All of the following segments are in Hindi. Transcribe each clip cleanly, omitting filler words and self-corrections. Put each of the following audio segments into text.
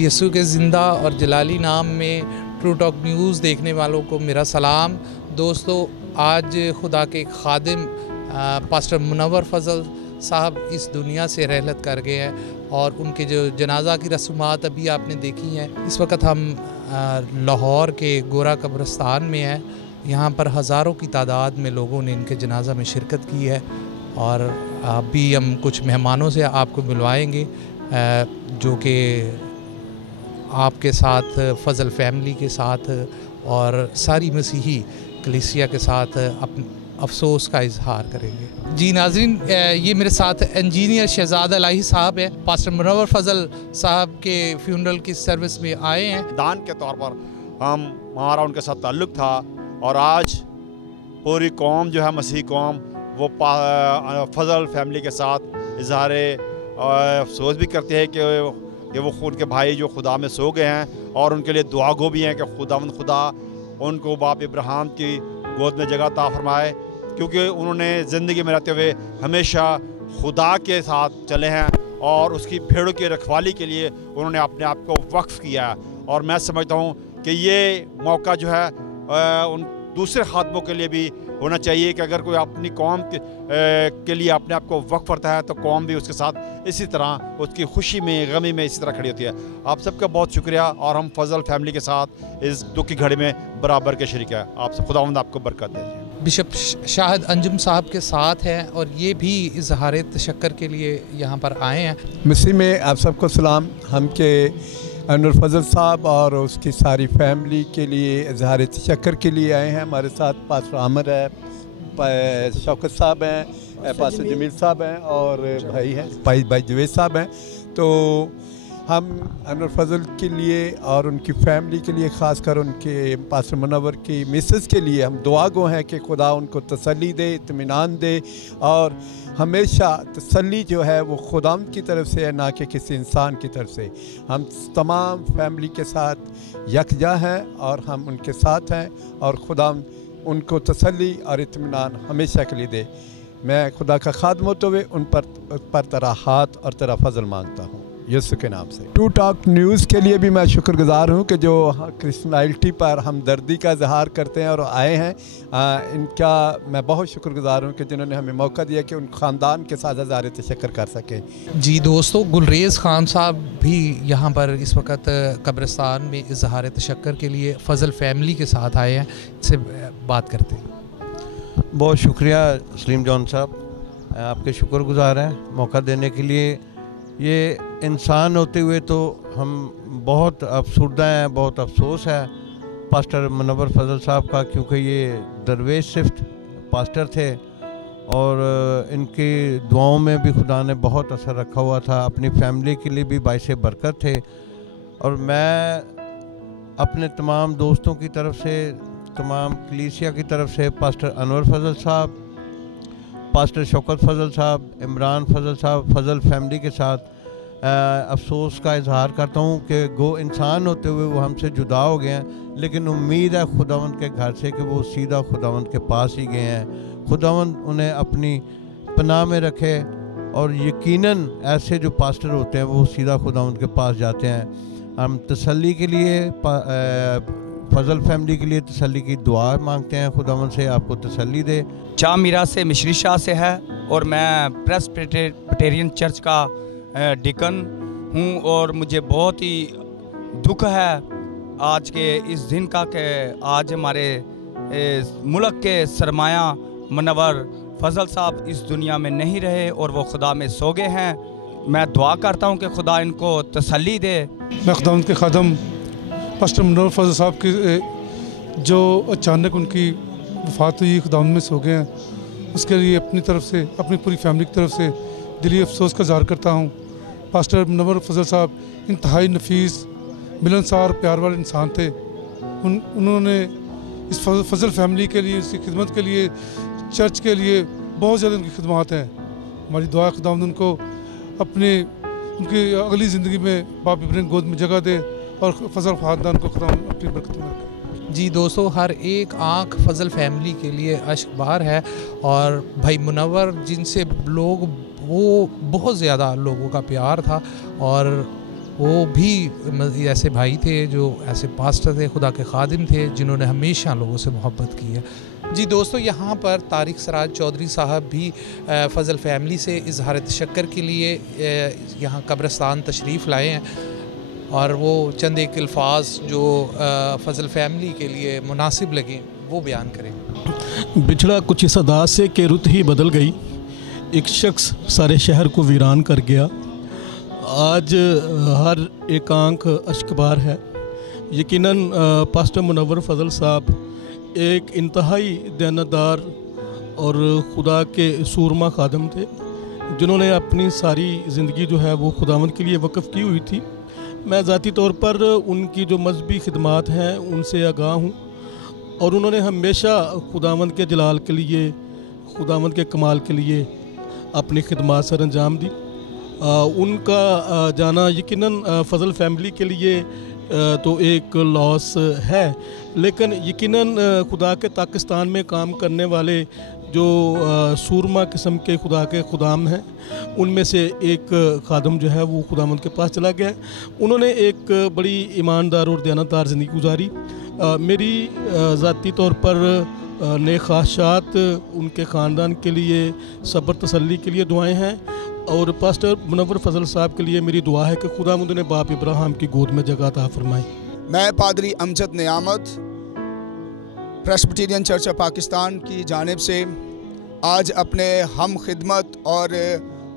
सीएसयू के ज़िंदा और जलाली नाम में ट्रू टॉक न्यूज़ देखने वालों को मेरा सलाम। दोस्तों, आज खुदा के खादिम पास्टर मुनव्वर फजल साहब इस दुनिया से रहलत कर गए हैं और उनके जो जनाजा की रस्मात अभी आपने देखी हैं। इस वक्त हम लाहौर के गोरा कब्रिस्तान में हैं। यहाँ पर हज़ारों की तादाद में लोगों ने इनके जनाजा में शिरकत की है और अभी हम कुछ मेहमानों से आपको मिलवाएंगे जो कि आपके साथ फ़ज़ल फैमिली के साथ और सारी मसीही कलीसिया के साथ अफसोस का इजहार करेंगे। जी नाज़रीन, ये मेरे साथ इंजीनियर शहजाद अलाही साहब हैं। पास्टर मुनव्वर फजल साहब के फ्यूनरल की सर्विस में आए हैं। दान के तौर पर हमारा उनके साथ ताल्लुक़ था और आज पूरी कौम जो है मसीही कौम वो फजल फैमिली के साथ इजहार अफसोस भी करते हैं कि वो उनके भाई जो खुदा में सो गए हैं और उनके लिए दुआ गो भी हैं कि खुदा उनको बाप इब्राहिम की गोद में जगह अता फरमाए, क्योंकि उन्होंने ज़िंदगी में रहते हुए हमेशा खुदा के साथ चले हैं और उसकी भेड़ों की रखवाली के लिए उन्होंने अपने आप को वक्फ किया है। और मैं समझता हूँ कि ये मौका जो है उन दूसरे खातमों के लिए भी होना चाहिए कि अगर कोई अपनी कौम के लिए अपने आप को वक्फ करता है तो कौम भी उसके साथ इसी तरह उसकी खुशी में गमी में इसी तरह खड़ी होती है। आप सबका बहुत शुक्रिया और हम फजल फैमिली के साथ इस दुख की घड़ी में बराबर के शरीक है। आपसे खुदावंद आपको बरकत दे। बिशप शाहिद अंजुम साहब के साथ हैं और ये भी इजहार तशक्कर के लिए यहाँ पर आए हैं। मसीह में आप सबको सलाम। हम के अनुर फजल साहब और उसकी सारी फैमिली के लिए इजहार तशक्कर के लिए आए हैं। हमारे साथ पास्टर आमिर है, शौकत साहब हैं, पास्टर जमील साहब हैं और भाई हैं भाई जवेद साहब हैं। तो हम अनुर फजल के लिए और उनकी फैमिली के लिए, ख़ासकर उनके पास्टर मुनव्वर की मिसेस के लिए हम दुआ गो हैं कि खुदा उनको तसल्ली दे, इत्मीनान दे और हमेशा तसल्ली जो है वो खुदा की तरफ से है, ना कि किसी इंसान की तरफ से। हम तमाम फैमिली के साथ यकजा हैं और हम उनके साथ हैं और खुदा उनको तसल्ली और इत्मीनान हमेशा के लिए दे। मैं खुदा का खादम होते हुए उन पर तेरा हाथ और तेरा फजल मांगता हूँ यीशु के नाम से। ट्रू टॉक न्यूज़ के लिए भी मैं शुक्रगुजार हूँ कि जो क्रिश्चियनिटी पर हमदर्दी का इजहार करते हैं और आए हैं। इनका मैं बहुत शुक्रगुजार हूँ कि जिन्होंने हमें मौका दिया कि उन ख़ानदान के साथ इजहार तशक्कर कर सकें। जी दोस्तों, गुलरेज़ खान साहब भी यहाँ पर इस वक्त कब्रिस्तान में इजहार तशक्कर के लिए फ़जल फैमिली के साथ आए हैं। इससे बात करते हैं। बहुत शुक्रिया सलीम जॉन साहब, आपके शुक्रगुजार हैं मौका देने के लिए। ये इंसान होते हुए तो हम बहुत अफसुर्दा हैं, बहुत अफसोस है पास्टर मुनव्वर फजल साहब का, क्योंकि ये दरवेश सिर्फ पास्टर थे और इनकी दुआओं में भी खुदा ने बहुत असर रखा हुआ था, अपनी फैमिली के लिए भी बाइसे बरकत थे। और मैं अपने तमाम दोस्तों की तरफ से, तमाम कलीसिया की तरफ से पास्टर अनवर फजल साहब, पास्टर शौकत फजल साहब, इमरान फजल साहब, फजल फैमिली के साथ अफसोस का इजहार करता हूँ कि गो इंसान होते हुए वो हमसे जुदा हो गए हैं, लेकिन उम्मीद है खुदावंद के घर से कि वो सीधा खुदावंद के पास ही गए हैं। खुदावंद उन्हें अपनी पनाह में रखे और यकीनन ऐसे जो पास्टर होते हैं वो सीधा खुदावंद के पास जाते हैं। हम तसल्ली के लिए फजल फैमिली के लिए तसल्ली की दुआ मांगते हैं, खुदावंद से आपको तसल्ली दे। चाह मीरा से मिशरी शाह से है और मैं प्रेस्बिटेरियन चर्च का डिकन हूँ और मुझे बहुत ही दुख है आज के इस दिन का कि आज हमारे मुल्क के सरमाया मुनव्वर फजल साहब इस दुनिया में नहीं रहे और वो खुदा में सो गए हैं। मैं दुआ करता हूँ कि खुदा इनको तसल्ली दे। मैं खुदा के खादम पास्टर मुनव्वर फजल साहब की जो अचानक उनकी वफ़ात हुई, खुदा में सो गए हैं, उसके लिए अपनी तरफ से, अपनी पूरी फैमिली की तरफ से दिली अफसोस का इज़हार करता हूँ। पास्टर मुनव्वर फजल साहब इंतहाई नफीस, मिलनसार, प्यार वाले इंसान थे। उन्होंने इस फजल फैमिली के लिए, उसकी खिदमत के लिए, चर्च के लिए बहुत ज़्यादा उनकी खिदमत हैं। हमारी दुआ खुदा उनको उनकी अगली ज़िंदगी में बाप इब्राहिम गोद में जगह दे और फजल ख़ानदान को खुदा अपनी बरकत में रखे। जी दोस्तों, हर एक आंख फजल फैमिली के लिए अश्कबार है और भाई मुनव्वर जिनसे लोग वो बहुत ज़्यादा लोगों का प्यार था और वो भी ऐसे भाई थे, जो ऐसे पास्टर थे, खुदा के खादिम थे, जिन्होंने हमेशा लोगों से मोहब्बत की है। जी दोस्तों, यहाँ पर तारिक सराज चौधरी साहब भी फ़ज़ल फैमिली से इजहार तशक्कर के लिए यहाँ कब्रिस्तान तशरीफ़ लाए हैं, और वो चंद एक अल्फाज जो फ़ज़ल फैमिली के लिए मुनासिब लगे वो बयान करें। बिछड़ा कुछ इस अदा से कि रुत ही बदल गई, एक शख्स सारे शहर को वीरान कर गया। आज हर एक आंख अश्कबार है। यकीनन पास्टर मुनव्वर फजल साहब एक इंतहाई दयानतदार और खुदा के सूरमा खादम थे, जिन्होंने अपनी सारी ज़िंदगी जो है वो खुदावंद के लिए वक़्फ़ की हुई थी। मैं ज़ाती तौर पर उनकी जो मजहबी खिदमात हैं उनसे आगाह हूँ, और उन्होंने हमेशा खुदावंद के जलाल के लिए, खुदावंद के कमाल के लिए अपनी खिदमात सर अंजाम दी। उनका जाना यकीनन फ़ज़ल फैमिली के लिए तो एक लॉस है, लेकिन यकीनन खुदा के पाकिस्तान में काम करने वाले जो सूरमा किस्म के खुदा के खुदाम हैं, उनमें से एक खादम जो है वो खुदावंद के पास चला गया। उन्होंने एक बड़ी ईमानदार और दयानतदार ज़िंदगी गुजारी। मेरी ज़ाती तौर पर नेक ख्वाहिशात उनके ख़ानदान के लिए, सब्र तसल्ली के लिए दुआएं हैं, और पास्टर मुनव्वर फजल साहब के लिए मेरी दुआ है कि खुदावंद ने बाप इब्राहिम की गोद में जगह अता फरमाई। मैं पादरी अमजद नियामत प्रेस्बिटेरियन चर्च ऑफ पाकिस्तान की जानिब से आज अपने हम खिदमत और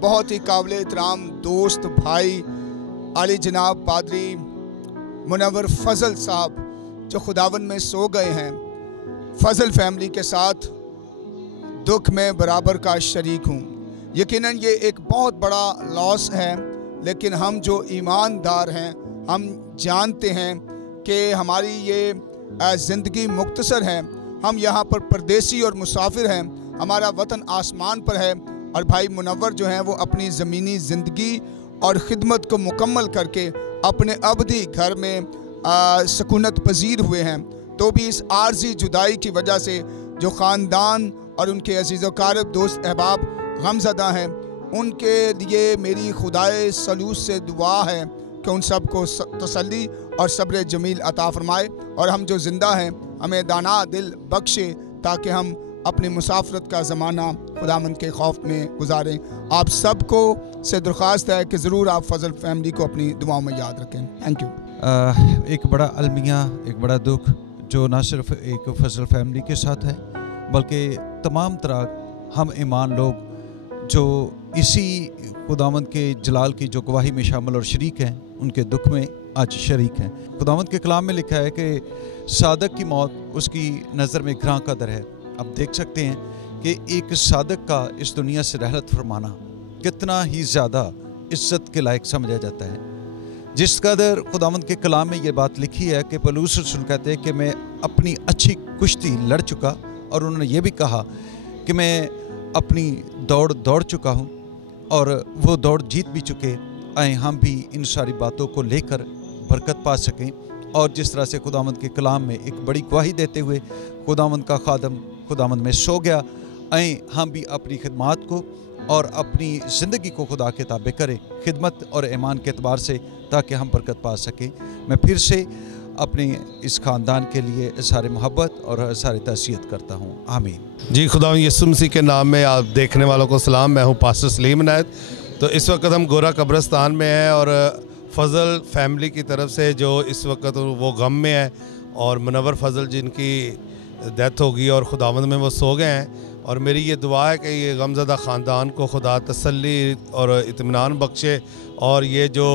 बहुत ही काबिल एहतराम दोस्त भाई आली जनाब पादरी मुनव्वर फजल साहब जो खुदावंद में सो गए हैं, फजल फैमिली के साथ दुख में बराबर का शरीक हूँ। यकीनन ये एक बहुत बड़ा लॉस है, लेकिन हम जो ईमानदार हैं हम जानते हैं कि हमारी ये ज़िंदगी मुख्तसर है। हम यहाँ पर परदेसी और मुसाफिर हैं, हमारा वतन आसमान पर है, और भाई मुनव्वर जो हैं वो अपनी ज़मीनी ज़िंदगी और ख़िदमत को मुकम्मल करके अपने अबदी घर में सकूनत पजीर हुए हैं। तो भी इस आर्जी जुदाई की वजह से जो ख़ानदान और उनके अजीज़ व कारब दोस्त अहबाब गमज़दा हैं, उनके लिए मेरी खुदाए सलूस से दुआ है कि उन सब को तसल्ली और सब्र जमील अता फ़रमाए, और हम जो ज़िंदा हैं हमें दाना दिल बख्शे ताकि हम अपनी मुसाफरत का ज़माना खुदावंद के खौफ में गुजारें। आप सबको से दरख्वास्त है कि ज़रूर आप फजल फैमिली को अपनी दुआओं में याद रखें। Thank you. एक बड़ा अलमिया, एक बड़ा दुख जो ना सिर्फ एक फजल फैमिली के साथ है, बल्कि तमाम तरह हम ईमान लोग जो इसी खुदावंद के जलाल की जो गवाही में शामिल और शरीक हैं, उनके दुख में आज शरीक हैं। खुदावंद के कलाम में लिखा है कि सादक की मौत उसकी नज़र में घरां कदर है। अब देख सकते हैं कि एक सादक का इस दुनिया से रहलत फरमाना कितना ही ज़्यादा इज्जत के लायक समझा जाता है। जिस कदर खुदावंद के कलाम में ये बात लिखी है कि पौलुस रसूल कहते हैं कि मैं अपनी अच्छी कुश्ती लड़ चुका, और उन्होंने ये भी कहा कि मैं अपनी दौड़ दौड़ चुका हूँ और वो दौड़ जीत भी चुके। आए हम भी इन सारी बातों को लेकर बरकत पा सकें, और जिस तरह से खुदावंद के कलाम में एक बड़ी गवाही देते हुए खुदावंद का खादम खुदावंद में सो गया, आए हम भी अपनी खिदमत को और अपनी ज़िंदगी को खुदा के ताबे करें, खिदमत और ईमान के एतबार से, ताकि हम बरकत पा सकें। मैं फिर से अपने इस ख़ानदान के लिए सारे मोहब्बत और सारे तहसीत करता हूँ। आमीन। जी, खुदा यीशु मसीह के नाम में आप देखने वालों को सलाम। मैं हूँ पास्टर सलीम इनायत। तो इस वक्त हम गोरा कब्रिस्तान में हैं, और फजल फैमिली की तरफ से जो इस वक्त वो गम में है, और मुनव्वर फजल जिनकी डेथ होगी और खुदावंद में वो सो गए हैं, और मेरी ये दुआ है कि ये गमज़दा ख़ानदान को खुदा तसल्ली और इत्मीनान बख्शे, और ये जो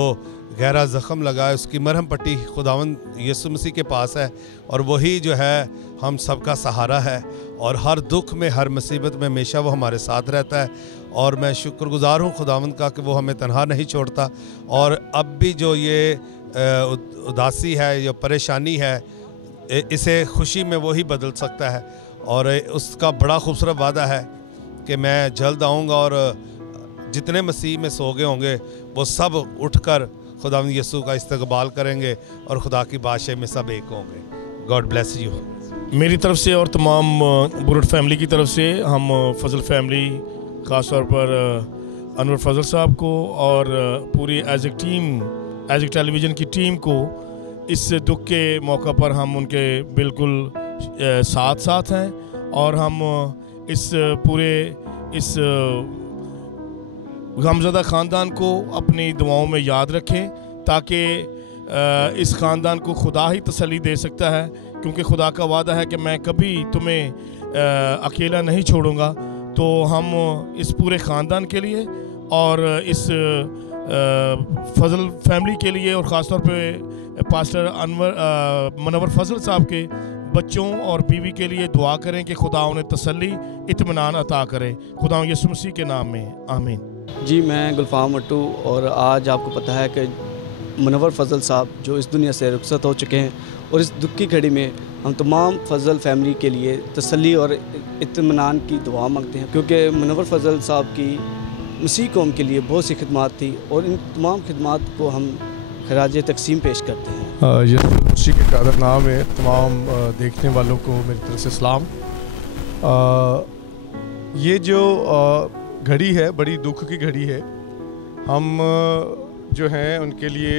गहरा ज़ख़म लगा है उसकी मरहम पट्टी खुदावंद यीशु मसीह के पास है, और वही जो है हम सब का सहारा है, और हर दुख में हर मुसीबत में हमेशा वो हमारे साथ रहता है। और मैं शुक्रगुज़ार हूँ खुदावंद का कि वो हमें तन्हा नहीं छोड़ता, और अब भी जो ये उदासी है, ये परेशानी है, इसे खुशी में वही बदल सकता है, और उसका बड़ा खूबसूरत वादा है कि मैं जल्द आऊँगा, और जितने मसीह में सो गए होंगे वो सब उठकर खुदावंद यीशु का इस्तकबाल करेंगे, और खुदा की बादशाही में सब एक होंगे। God bless you. मेरी तरफ से और तमाम बुरुट फैमिली की तरफ से हम फजल फैमिली, ख़ास तौर पर अनवर फजल साहब को और पूरी as a team as a television की टीम को इस दुख के मौका पर हम उनके बिल्कुल साथ हैं और हम इस पूरे इस गमज़दा ख़ानदान को अपनी दुआओं में याद रखें ताकि इस ख़ानदान को खुदा ही तसल्ली दे सकता है, क्योंकि खुदा का वादा है कि मैं कभी तुम्हें अकेला नहीं छोड़ूंगा। तो हम इस पूरे ख़ानदान के लिए और इस फजल फैमिली के लिए और ख़ास तौर पे पास्टर मुनव्वर फजल साहब के बच्चों और बीवी के लिए दुआ करें कि खुदा उन्हें तसल्ली इत्मीनान अता करे, खुदा यीशु मसीह के नाम में, आमीन। जी, मैं गुलफाम मट्टू और आज आपको पता है कि मुनव्वर फजल साहब जो इस दुनिया से रुखसत हो चुके हैं और इस दुख की घड़ी में हम तमाम फजल फैमिली के लिए तसल्ली और इत्मीनान की दुआ मांगते हैं, क्योंकि मुनव्वर फजल साहब की मसीह कौम के लिए बहुत सी खिदमात थी और इन तमाम खिदमात को हम खराज तकसीम पेश करते हैं। यीशु मसीह के कादर नाम है तमाम देखने वालों को मेरी तरफ से सलाम। ये जो घड़ी है बड़ी दुख की घड़ी है। हम जो हैं उनके लिए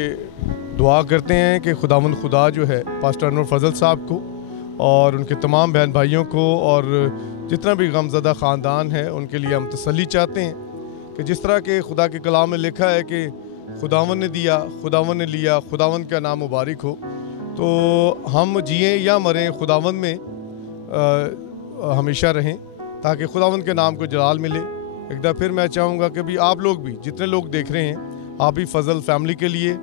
दुआ करते हैं कि खुदावंद खुदा जो है पास्टर अनवर फजल साहब को और उनके तमाम बहन भाइयों को और जितना भी गमज़दा ख़ानदान है उनके लिए हम तसल्ली चाहते हैं कि जिस तरह के खुदा के कलाम में लिखा है कि खुदावन ने दिया, खुदावन ने लिया, खुदावन का नाम मुबारक हो। तो हम जिएँ या मरें खुदावन में हमेशा रहें ताकि खुदावन के नाम को जलाल मिले। एक दफ़ा फिर मैं चाहूँगा कि भी आप लोग भी जितने लोग देख रहे हैं, आप भी फजल फैमिली के लिए,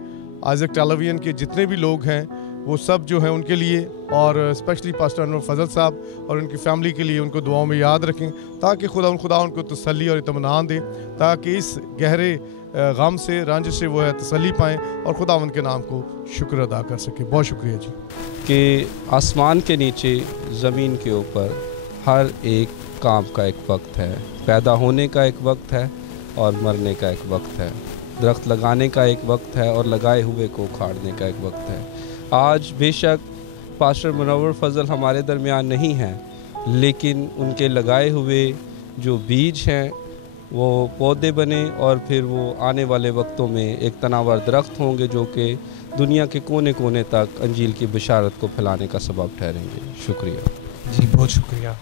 आइज़ैक टेलीविज़न के जितने भी लोग हैं वो सब जो हैं उनके लिए और स्पेशली पास्टर अनवर फजल साहब और उनकी फैमिली के लिए उनको दुआओं में याद रखें ताकि खुदा उनको तसल्ली और इत्मीनान दे, ताकि इस गहरे गम से, रंज से वो है तसल्ली पाएँ और खुदा उनके नाम को शुक्र अदा कर सके। बहुत शुक्रिया जी। कि आसमान के नीचे ज़मीन के ऊपर हर एक काम का एक वक्त है, पैदा होने का एक वक्त है और मरने का एक वक्त है, दरख्त लगाने का एक वक्त है और लगाए हुए को उखाड़ने का एक वक्त है। आज बेशक पास्टर मुनव्वर फजल हमारे दरमियान नहीं हैं, लेकिन उनके लगाए हुए जो बीज हैं वो पौधे बने और फिर वो आने वाले वक्तों में एक तनावर दरख्त होंगे जो कि दुनिया के कोने कोने तक अंजील की बशारत को फैलाने का सबब ठहरेंगे। शुक्रिया जी, बहुत शुक्रिया।